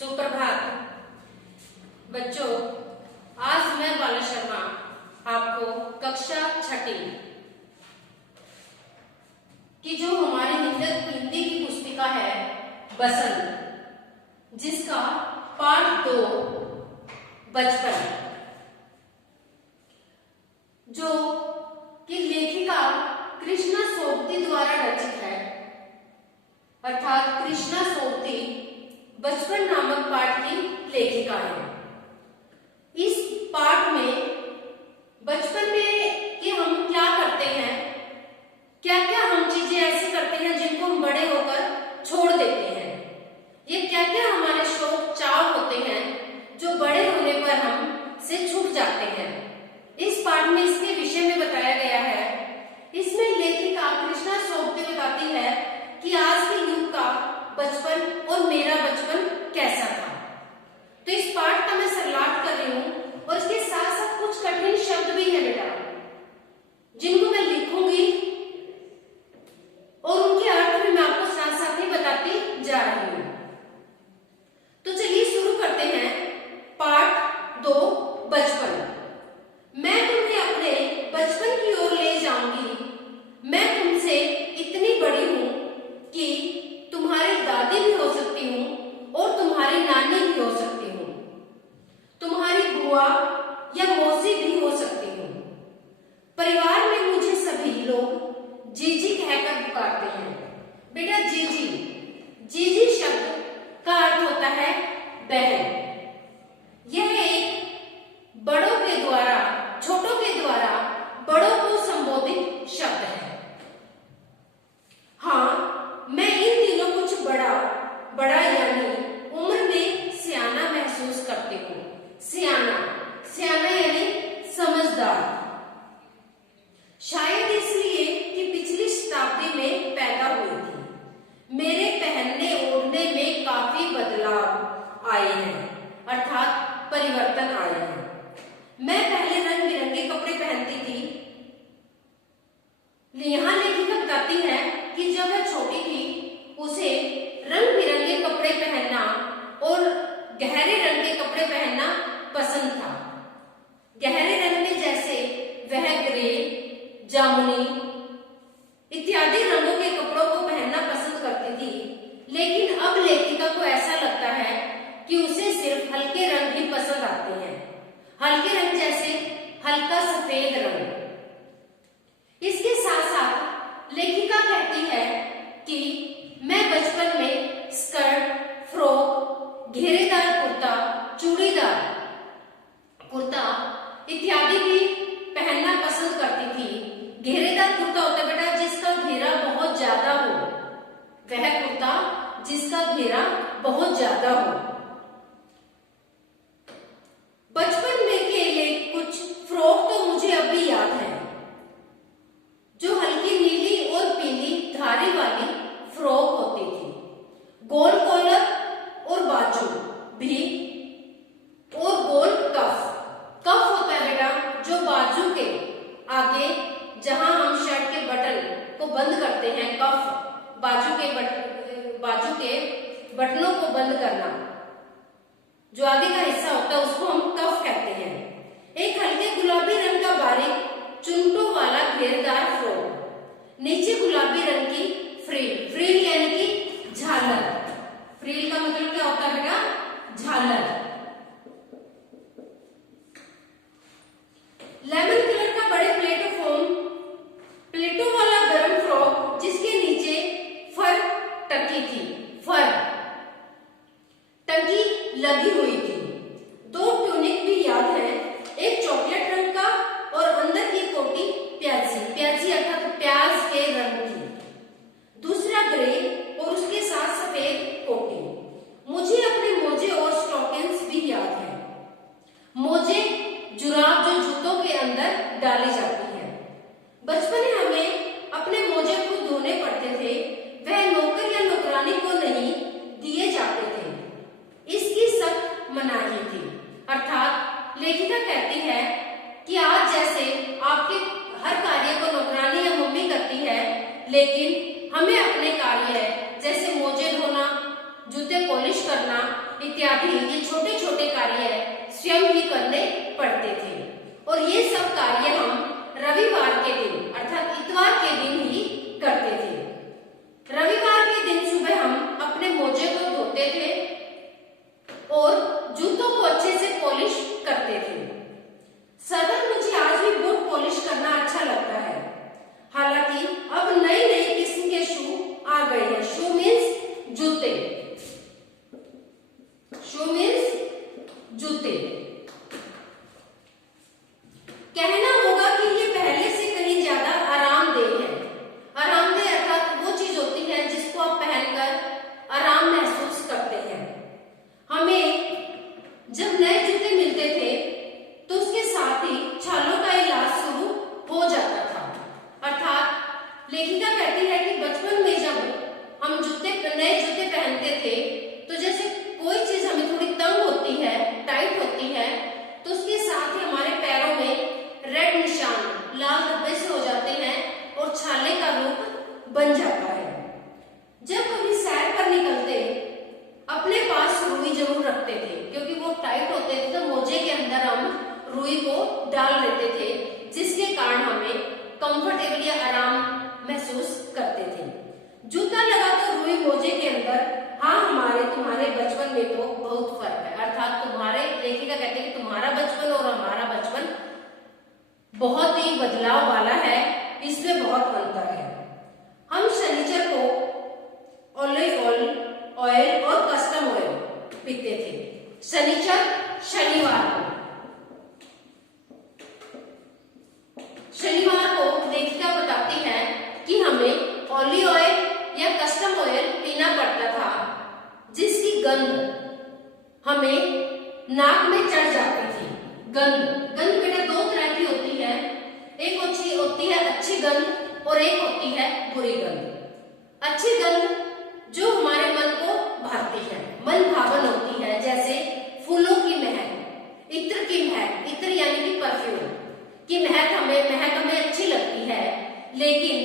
सुप्रभात बच्चों, आज मैं बाला शर्मा आपको कक्षा छठी की जो हमारी हिंदी की पुस्तिका है बसंत, जिसका पाठ 2 बचपन, जो कि लेखिका कृष्णा सोबती द्वारा रचित है, अर्थात कृष्णा सोबती बचपन नामक पाठ की लेखिका है। इस पाठ में बचपन में कि हम क्या करते हैं, क्या क्या हम चीजें ऐसी करते हैं जिनको हम बड़े होकर छोड़ देते हैं, ये क्या क्या हमारे शौक चाव होते हैं जो बड़े होने पर हम से छूट जाते हैं। इस पाठ में इसके विषय में बताया गया है। इसमें लेखिका कृष्णा सोबती बताती है कि आज के युग का बचपन और मेरा बचपन कैसा था। तो इस पाठ का मैं सरलाट कर रही हूँ और इसके साथ साथ कुछ कठिन शब्द भी है बेटा, जिनको मैं लिखूंगी और उनके अर्थ भी मैं आपको साथ साथ ही बताती जा रही हूँ। तो चलिए शुरू करते हैं। पाठ 2 बचपन। मैं तुम्हें अपने बचपन की ओर ले जाऊंगी। मैं तुमसे इतनी बड़ी हूं कि तुम्हारी दादी भी हो सकती हूँ और तुम्हारी नानी भी हो सकती हूँ, तुम्हारी बुआ या मौसी भी हो सकती हूँ। परिवार में मुझे सभी लोग जीजी कहकर पुकारते हैं। बेटा जीजी, जीजी शब्द का अर्थ होता है बहन। यह एक बड़ों के द्वारा छोटों के द्वारा बड़ों को संबोधित शब्द है। हाँ, मैं इन दिनों कुछ बड़ा यानी उम्र में सियाना महसूस करती हूँ। सियाना यानी समझदार। शायद इसलिए कि पिछली शताब्दी में पैदा हुई थी। मेरे पहनने ओढ़ने में काफी बदलाव आए हैं, अर्थात परिवर्तन आए हैं। मैं पहले रंग बिरंगे कपड़े पहनती थी। यहाँ लेखिका बताती है कि जब वह छोटी थी उसे रंग बिरंगे कपड़े पहनना और गहरे रंग के कपड़े पहनना पसंद था। गहरे रंग में जैसे वह ग्रे, जामुनी इत्यादि रंगों के कपड़ों को पहनना पसंद करती थी। लेकिन अब लेखिका को ऐसा लगता है कि उसे सिर्फ हल्के रंग ही पसंद आते हैं। हल्के रंग जैसे हल्का सफेद रंग। इसके साथ साथ लेखिका कहती है कि मैं बचपन में स्कर्ट, फ्रॉक, घेरेदार कुर्ता, चूड़ीदार कुर्ता इत्यादि भी पहनना पसंद करती थी। घेरेदार कुर्ता होता है बेटा जिसका घेरा बहुत ज्यादा हो, वह कुर्ता जिसका घेरा बहुत ज्यादा हो। बचपन में के लिए कुछ फ्रॉक तो मुझे अब भी याद है, जो हल्की नीली और पीली धारी वाली फ्रॉक होती थी। गोल कॉलर और बाजू भी और गोल कफ होता है बेटा जो बाजू के आगे जहां हम शर्ट के बटन को बंद करते हैं। कफ बाजू के बटनों को बंद करना, जो आगे का हिस्सा होता है उसको हम कफ कहते हैं। एक हल्के गुलाबी रंग का बारीक चुनटों वाला घेरदार फ्रॉक, नीचे गुलाबी रंग की फ्रिल यानी कि झालर। फ्रिल का मतलब क्या होता है बेटा? झालर। लेमन कलर का बड़े प्लेटों वाला गरम फ्रॉक जिसके नीचे फर टकी थी, फर टकी लगी हुई थी। 2 ट्यूनिक भी याद है, एक चॉकलेट रंग का और अंदर की कोटी प्याजी अर्थात प्याज के रंग की, दूसरा ग्रे और उसके साथ सफेद कोटी। मुझे अपने मोजे और स्टॉकिंग्स भी याद है। मोजे जुराब जो जूतों के अंदर डाली जाती है। बचपन में हमें अपने मोजे खुद धोने पड़ते थे। वह नौकर या नौकरानी को भी ये छोटे छोटे कार्य स्वयं ही करने पड़ते थे और ये सब कार्य हम रविवार के दिन अर्थात इतवार के दिन ही करते थे। रविवार के दिन सुबह हम अपने मोजे को धोते थे और जूतों को अच्छे से पॉलिश करते थे। सदर मुझे आज भी बूट पॉलिश करना अच्छा लगता है। हालांकि अब नई नई किस्म के शू आ गए हैं। शू मीन्स जूते, शू मीन्स जूते। कहना होगा कि ये पहले से कहीं ज्यादा आरामदेह है। आरामदेह अर्थात वो चीज होती है जिसको आप पहनकर आराम महसूस करते हैं। हमें जब नए जूते मिलते थे तो उसके साथ ही छालों का इलाज शुरू हो जाता था। अर्थात लेखिका कहती है कि बचपन में जब हम नए जूते पहनते थे तो जैसे कोई चीज हमें थोड़ी तंग होती है, टाइट होती है, तो उसके साथ ही हमारे पैरों में रेड निशान, लाल धब्बे से हो जाते हैं और छाले का रूप बन जाता है। जब कभी सैर पर निकलते अपने पास रुई जरूर रखते थे क्योंकि वो टाइट होते थे तो मोजे के अंदर हम रुई को डाल लेते थे जिसके कारण हमें कंफर्टेबल या आराम महसूस करते थे। जूता लगा तो रुई मोजे के अंदर, हाँ हमारे तुम्हारे बचपन में तो बहुत फर्क है। अर्थात तुम्हारे, लेखिका कहते हैं कि तुम्हारा बचपन और हमारा बचपन बहुत ही बदलाव वाला है, इसमें बहुत अंतर है। हम शनिचर को ऑलिव ऑयल और कस्टम ऑयल पीते थे। शनिचर शनिवार को, शनिवार को लेखिका बताती है कि हमें ऑलिव ऑयल या कस्टम ऑयल पीना पड़ता था जिसकी गंध हमें नाक में चढ़ जाती थी। गंध बेटा दो तरह की होती है, एक होती है अच्छी गंध और एक होती है बुरी गंध। अच्छी गंध जो हमारे मन को भाती है, मन भावन होती है, जैसे फूलों की महक, इत्र की महक, इत्र यानी कि परफ्यूम की महक हमें अच्छी लगती है। लेकिन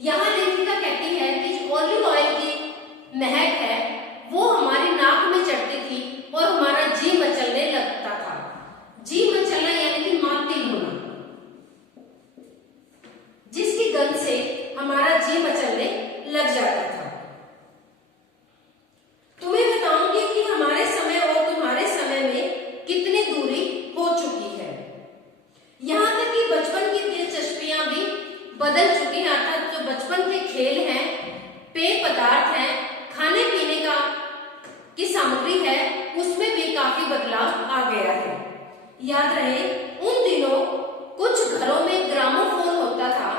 यहाँ लेखिका कहती है कि ऑलिव ऑयल की महक है वो हमारी नाक में चढ़ती थी और हमारा जी मचलने लगता था। जी मचलना यानी कि मातिल होना, जिसकी गंध से हमारा जी मचलने लग जाता था। तुम्हें बताऊंगी कि हमारे समय और तुम्हारे समय में कितनी दूरी हो चुकी है। यहाँ तक कि बचपन की दिलचस्पियां भी बदल चुकी हैं। अर्थात जो बचपन के खेल हैं, पेय पदार्थ हैं, खाने पीने की सामग्री है, उसमें भी काफी बदलाव आ गया है। याद रहे उन दिनों कुछ घरों में ग्रामोफोन होता था,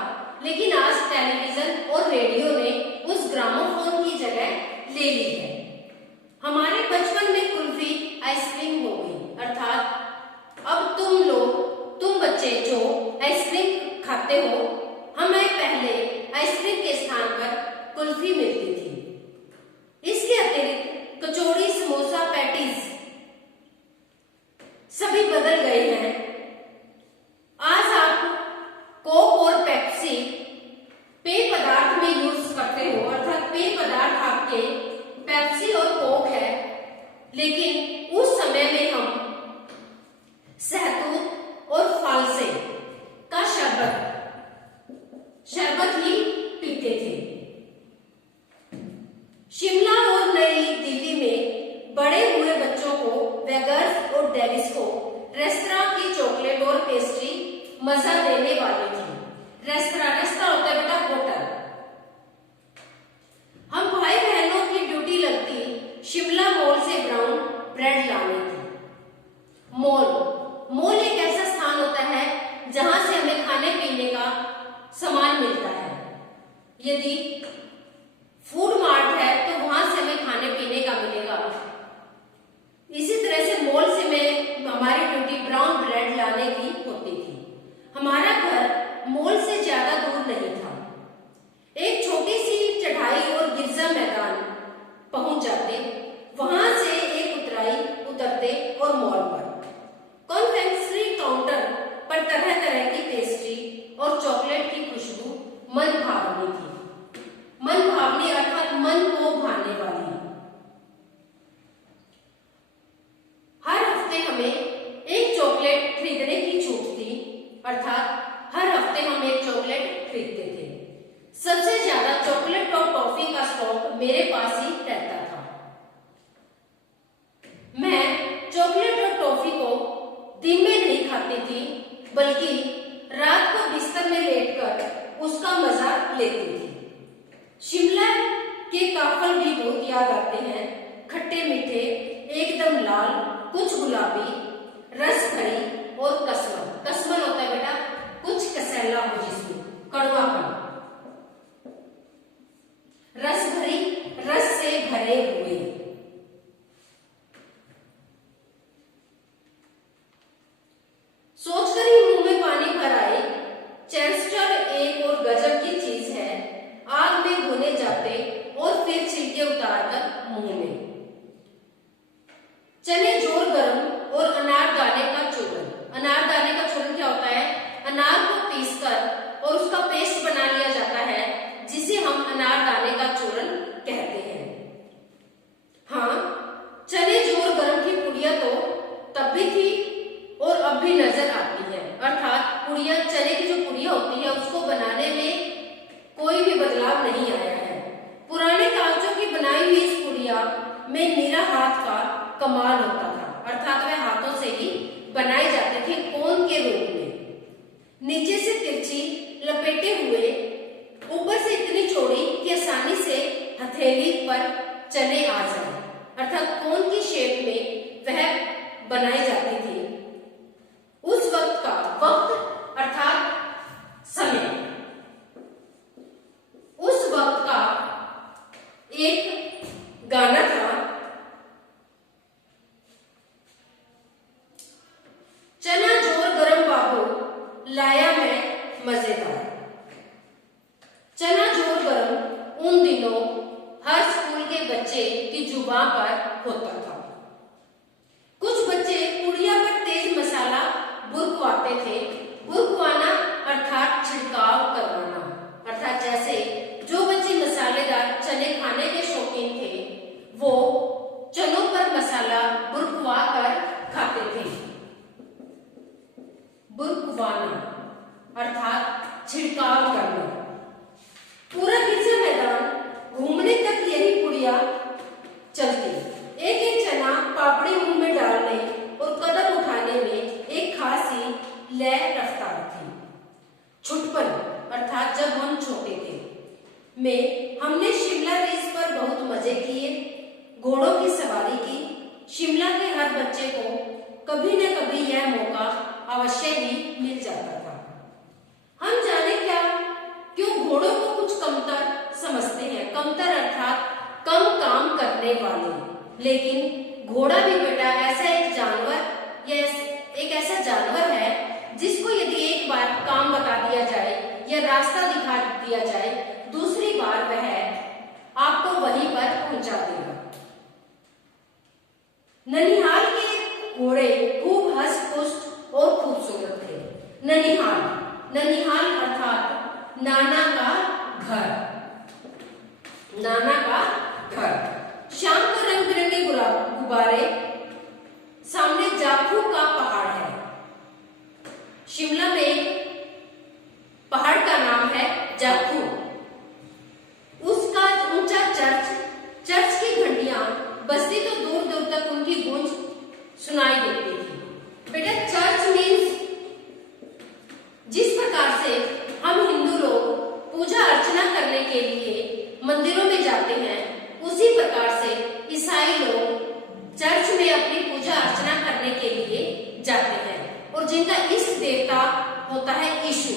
लेकिन आज टेलीविजन और रेडियो ने उस ग्रामोफोन की जगह ले ली है। हमारे बचपन में कुल्फी आइसक्रीम हो गई। अर्थात अब तुम बच्चे जो आइसक्रीम खाते हो, हमें पहले आइसक्रीम के स्थान पर कुल्फी मिलती थी। इसके अतिरिक्त कचौड़ी, समोसा, पैटीज सभी बदल गए हैं। आज आप कोक और पेप्सी पेय पदार्थ में यूज करते हो। अर्थात पेय पदार्थ आपके पेप्सी और कोक है, लेकिन उस समय में हम सहतूत और फालसे का शरबत ही पीते थे। शिमला और नई दिल्ली में बड़े हुए बच्चों को वेगर्स और डेविस को रेस्तरां की चॉकलेट और पेस्ट्री मजा देने वाली थी। रेस्तरां होता है बेटा होटल। हम भाई बहनों की ड्यूटी लगती शिमला मॉल से ब्राउन ब्रेड लाने की। मॉल एक ऐसा स्थान होता है जहां से हमें खाने पीने का सामान मिलता है। यदि फूड मार्ट है तो वहां से हमें खाने पीने का मिलेगा। इसी तरह से मॉल से हमारी ड्यूटी ब्राउन ब्रेड लाने की होती थी। हमारा घर मॉल से ज्यादा दूर नहीं था। एक छोटी सी चढ़ाई और गिरजा मैदान पहुंच जाते, वहां से एक उतरते और मॉल पर कॉन्फेक्शनरी काउंटर पर तरह तरह की पेस्ट्री और चॉकलेट की खुशबू मन भावनी थी। मन भावनी अर्थात मन को भाने वाली। मेरे पास ही रहता था। मैं चॉकलेट और टॉफी को दिन में नहीं खाती थी, बल्कि रात को बिस्तर में लेटकर उसका मजा लेती थी। शिमला के काफल भी बहुत याद आते हैं, खट्टे मीठे, एकदम लाल, कुछ गुलाबी, रस भरी और कसमन। कसमन होता है बेटा कुछ कसैला हो जिसमें कड़वापन, रस भरी, रस से भरे हुए। सोचकर ही मुंह में पानी भर आए। चेस्टर एक और गजब की चीज है, आग में भुने जाते और फिर छिलके उतारकर मुंह में। चने जोर गरम और अनारदाने का चूरन। अनारदाने का चूरन क्या होता है? अनार को पीसकर और उसका पेस्ट बना लिया जाता है, जिसे हम अनारदाने का चूरन कहते हैं। हाँ, चने जोर गरम की पुड़िया तो तब भी थी और अब भी नजर आती है। अर्थात पुड़िया, चने की जो पुड़िया होती है उसको बनाने में कोई भी बदलाव नहीं आया है। पुराने कागजों की बनाई हुई इस पुड़िया में निरा हाथ का कमाल होता था, अर्थात वह हाथों से ही बनाए जाते थे कोन के रूप में, नीचे से तिरछी लपेटे हुए, ऊपर से इतनी चौड़ी कि आसानी से हथेली पर चने आ जाए, अर्थात कोन की शेप में वह बनाई जाती थी। उस वक्त का वक्त अर्थात समय, उस वक्त का एक गाना था, चना जोर गरम बाबू लाया मैं मजेदार। चना जोर गरम उन दिनों हर स्कूल के बच्चे की जुबान पर होता था। कुछ बच्चे पुड़िया पर तेज मसाला बुरकवाते थे। बुरकवाना अर्थात छिड़काव करवाना, अर्थात जैसे जो बच्चे मसालेदार चने खाने के शौकीन थे वो चनों पर मसाला बुरकवा कर खाते थे। बुरकवाना अर्थात छिड़काव करना। पूरा गिरजा मैदान घूमने तक यही पुड़िया चलती। एक एक चना पापड़ी मुंह में डालने और कदम उठाने में एक खास ही लय रफ्तार थी। छुटपन अर्थात जब हम छोटे थे में हमने शिमला रेस पर बहुत मजे किए, घोड़ों की सवारी की। शिमला के हर बच्चे को कभी न कभी यह मौका अवश्य ही मिल जाता था। हम जाने क्या क्यों घोड़ों को कुछ कमतर समझते हैं। कमतर अर्थात कम काम करने वाले, लेकिन घोड़ा भी बेटा ऐसा एक जानवर या एक ऐसा जानवर है जिसको यदि एक बार काम बता दिया जाए या रास्ता दिखा दिया जाए, दूसरी बार वह आपको वहीं पर पहुंचा देगा। ननिहाल के घोड़े खूब हष्ट-पुष्ट और खूबसूरत थे। ननिहाल, ननिहाल अर्थात नाना का घर, नाना का घर। शाम को रंग बिरंगे गुब्बारे, सामने जाखू का पहाड़ है। शिमला में एक पहाड़ का नाम है जाखू। उसका ऊंचा चर्च की घंटियां बजती तो दूर दूर तक उनकी गूंज सुनाई देती थी। बेटा चर्च मीन्स जिस प्रकार से हम हिंदू लोग पूजा अर्चना करने के लिए मंदिरों में जाते हैं, उसी प्रकार से ईसाई लोग चर्च में अपनी पूजा अर्चना करने के लिए जाते हैं और जिनका इष्ट देवता होता है यीशु।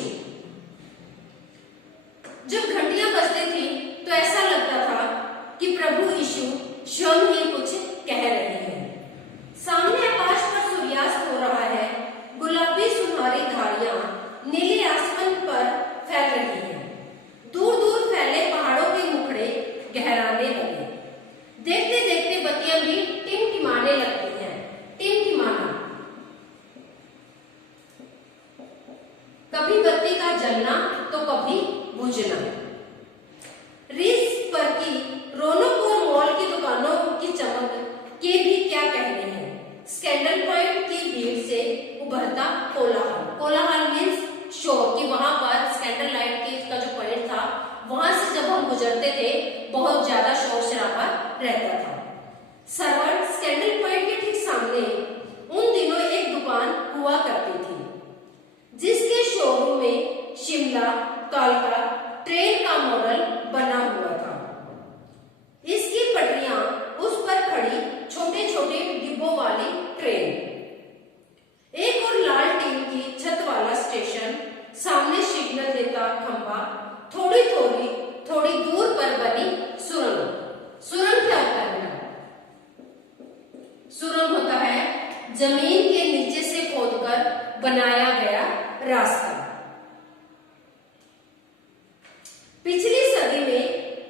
जब घंटियां बजती थी तो ऐसा लगता था कि प्रभु यीशु स्वयं ही कुछ कह रहे हैं। सामने आकाश पर सूर्यास्त हो रहा है, गुलाबी सुनहरी धारियां नीले आसमान पर फैल रही हैं। दूर दूर फैले पहाड़ों के मुखड़े गहराने लगे। देखते देखते बत्तियां भी टिमटिमाने लगती हैं। टिमटिमाना, कभी बत्ती का जलना तो कभी बुझना। रिज पर की रौनक और मॉल की दुकानों की चमक के भी क्या कहने हैं। स्कैंडल पॉइंट की भीड़ से उभरता कोलाहल, कोलाहल मीन्स शोर, कि वहां पर स्कैंडल लाइट का जो पॉइंट था वहां से जब हम गुजरते थे बहुत ज्यादा शोर जमीन के नीचे से खोदकर बनाया गया रास्ता। पिछली सदी में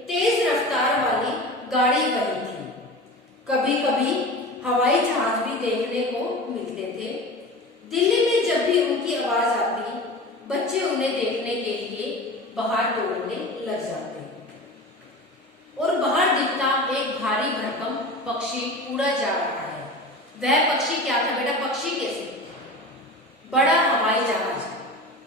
तेज रफ्तार वाली गाड़ी बनी थी। कभी कभी हवाई जहाज भी देखने को मिलते थे। दिल्ली में जब भी उनकी आवाज आती, बच्चे उन्हें देखने के लिए बाहर दौड़ने लग जाते और बाहर दिखता एक भारी भरकम पक्षी उड़ा जा रहा है। वह पक्षी क्या था बेटा? पक्षी कैसे? बड़ा हवाई जहाज।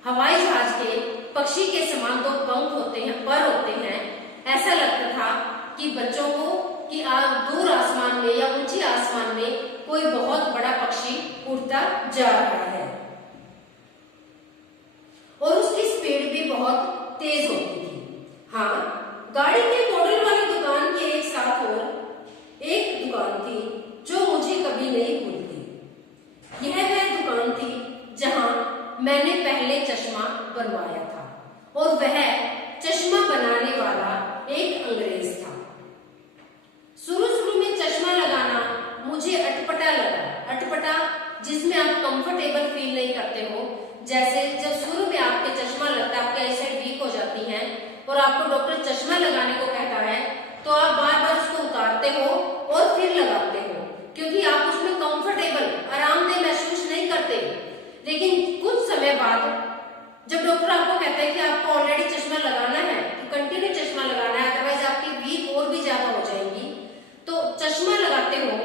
हवाई जहाज के पक्षी के समान दो पंख होते हैं, पर होते हैं। ऐसा लगता था कि बच्चों को कि दूर आसमान में या ऊंचे आसमान में कोई बहुत बड़ा पक्षी उड़ता जा रहा है और उसकी स्पीड भी बहुत तेज होती थी। हाँ, गाड़ी के मॉडल वाली दुकान के एक साथ और एक दुकान थी जो मुझे कभी नहीं भूलती। यह वह दुकान थी जहां मैंने पहले चश्मा बनवाया था और वह चश्मा बनाने वाला एक अंग्रेज था। शुरू शुरू में चश्मा लगाना मुझे अटपटा लगा। अटपटा जिसमें आप कंफर्टेबल फील नहीं करते हो। जैसे जब शुरू में आपके चश्मा लगता है, आपकी आईसाइट वीक हो जाती है और आपको डॉक्टर चश्मा लगाने को कहता है, तो आप बार बार उसको उतारते हो और फिर लगाते हो, क्योंकि आप उसमें कंफर्टेबल आरामदेह महसूस नहीं करते। लेकिन कुछ समय बाद जब डॉक्टर आपको कहता है कि आपको ऑलरेडी चश्मा लगाना है, तो कंटिन्यू चश्मा लगाना है, अदरवाइज आपकी वीक और भी ज्यादा हो जाएगी, तो चश्मा लगाते हो।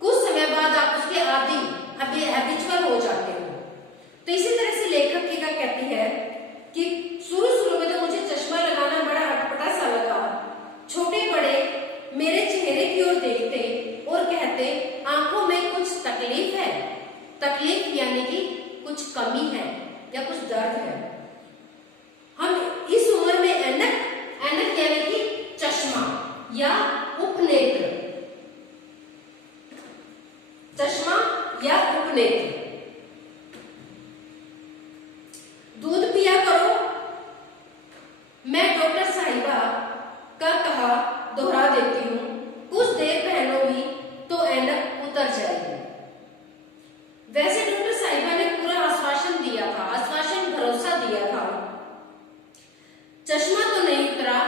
कुछ समय बाद आप उसके आदी हैबिचुअल हो जाते हो। तो इसी तरह से लेखिका कहती है कि शुरू शुरू में तो मुझे चश्मा लगाना बड़ा अटपटा सा लगा। छोटे बड़े मेरे चेहरे की ओर देखते और कहते, आंखों में कुछ तकलीफ है। तकलीफ यानी कि कुछ कमी है या कुछ दर्द है। हम इस उम्र में ऐनक यानी कि चश्मा या उपनेत्र, चश्मा या उपनेत्र। दूध पिया करो। मैं डॉक्टर साहिबा का कहा दोहरा देती हूँ। कुछ देर पहनोगी तो ऐनक उतर जाएगी। वैसे डॉक्टर साहिबा ने पूरा आश्वासन दिया था, आश्वासन भरोसा दिया था। चश्मा तो नहीं उतरा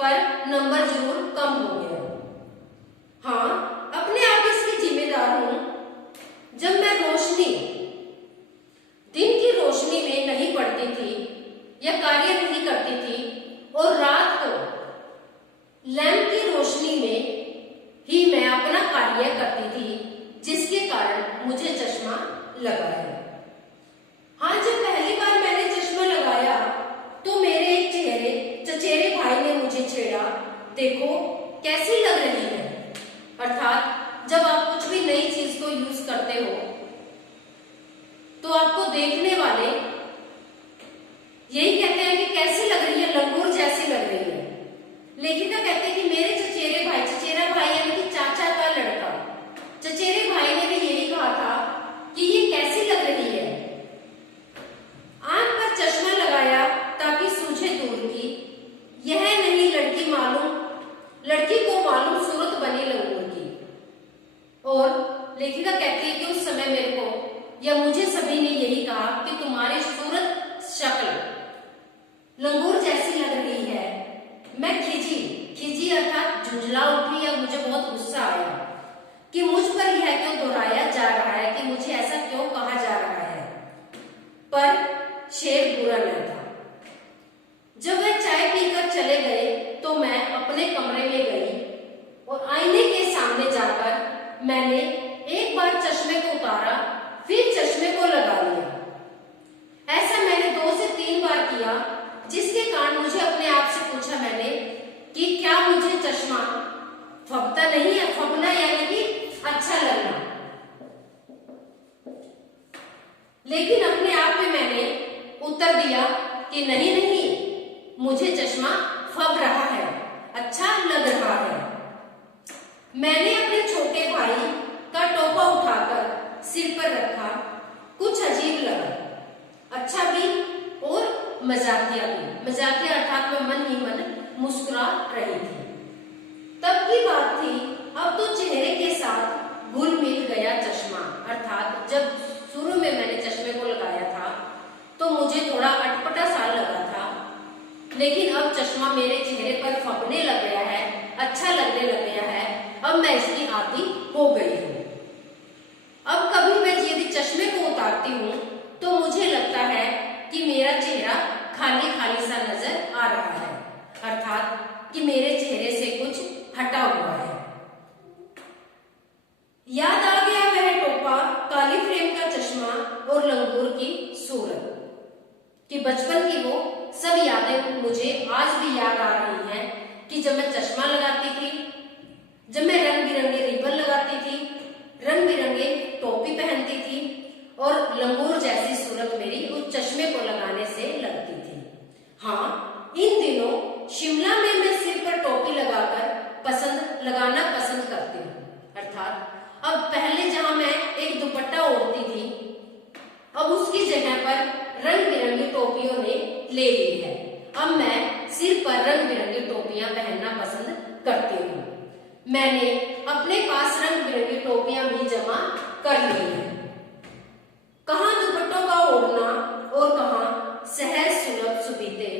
पर नंबर जरूर कम हो गया। हाँ, अपने आप इसकी जिम्मेदार हूं। जब मैं दिन की रोशनी में नहीं पढ़ती थी या कार्य नहीं करती थी और रात को लैंप की रोशनी में ही मैं अपना कार्य करती थी, जिसके कारण मुझे चश्मा लगा है। हाँ, जब पहली बार मैंने चश्मा लगाया तो मेरे एक चचेरे भाई ने मुझे छेड़ा, देखो कैसी लग रही है। अर्थात जब आप कुछ भी नई चीज को यूज करते हो तो आपको देखने वाले यही कहते हैं कि कैसी लग रही है, लंगूर जैसी लग रही है। लेखिका कहते हैं कि मेरे चचेरा भाई यानी कि चाचा का लड़का, चचेरे भाई ने भी यही कहा था कि ये कैसी लग रही है। आंख पर चश्मा लगाया ताकि सूझे दूर की। यह नहीं लड़की को मालूम सूरत बनी लंगूर की। और लेखिका कहती है कि उस समय मेरे को या मुझे सभी ने यही कहा कि तुम्हारी सूरत शक्ल लंगूर जैसी लग रही है। मैं खिजी अर्थात झुंझला उठी या मुझे बहुत गुस्सा आया कि मुझ पर यह क्यों दोहराया जा रहा है, कि मुझे ऐसा क्यों कहा जा रहा है। पर शेर बुरा न था। जब वह चाय पीकर चले गए तो मैं अपने कमरे में गई और आईने के सामने जाकर मैंने एक बार चश्मे को उतारा, फिर चश्मे को लगा लिया। ऐसा मैंने 2 से 3 बार किया, जिसके कारण मुझे अपने आप से पूछा मैंने कि क्या मुझे चश्मा फबता नहीं है, फबना यानी कि अच्छा लगना। लेकिन अपने आप में मैंने उत्तर दिया कि नहीं, मुझे चश्मा फब रहा है, अच्छा लग रहा है। मैंने अपने छोटे भाई का टोपा उठाकर सिर पर रखा। कुछ अजीब लगा, अच्छा भी और मजाकिया भी। मजाकिया अर्थात मैं मन ही मन मुस्कुरा रही थी। तब की बात थी, अब तो चेहरे के साथ घुल मिल गया चश्मा, अर्थात जब शुरू में मैंने चश्मे को लगाया था तो मुझे थोड़ा अटपटा सा लगा था, लेकिन अब चश्मा मेरे चेहरे पर फबने लग गया है, अच्छा लगने लग गया है। अब मैं इसकी आदी हो गई हूँ। अब कभी मैं यदि चश्मे को उतारती हूँ तो मुझे लगता है कि मेरा चेहरा खाली खाली सा नजर आ रहा है, अर्थात कि मेरे चेहरे से कुछ हटा हुआ है। याद आ गया वह टोपा, काली फ्रेम का चश्मा और लंगूर की सूरत, कि बचपन की वो सब यादें मुझे आज भी याद आ रही हैं कि जब मैं चश्मा लगाती थी, जब मैं रंग बिरंगे रिबन लगाती थी, रंग बिरंगे टोपी पहनती थी और लंगूर जैसी सूरत मेरी उस चश्मे को लगाने से लगती थी। हाँ, इन दिनों शिमला में मैं सिर पर टोपी लगाना पसंद करती हूँ, अर्थात अब पहले जहां मैं एक दुपट्टा ओढ़ती थी, अब उसकी जगह पर रंग बिरंगी टोपियों ने ले ली है। अब मैं सिर पर रंग बिरंगी टोपियां पहनना पसंद करती हूँ। मैंने अपने पास रंग बिरंगी टोपियां भी जमा कर ली हैं। कहाँ दुपट्टों का ओढ़ना और कहाँ सहज सुलभ सुबीते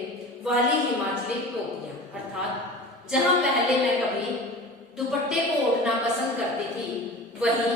वाली हिमाचली टोपियां, अर्थात जहां पहले मैं कभी दुपट्टे को ओढ़ना पसंद करती थी, वहीं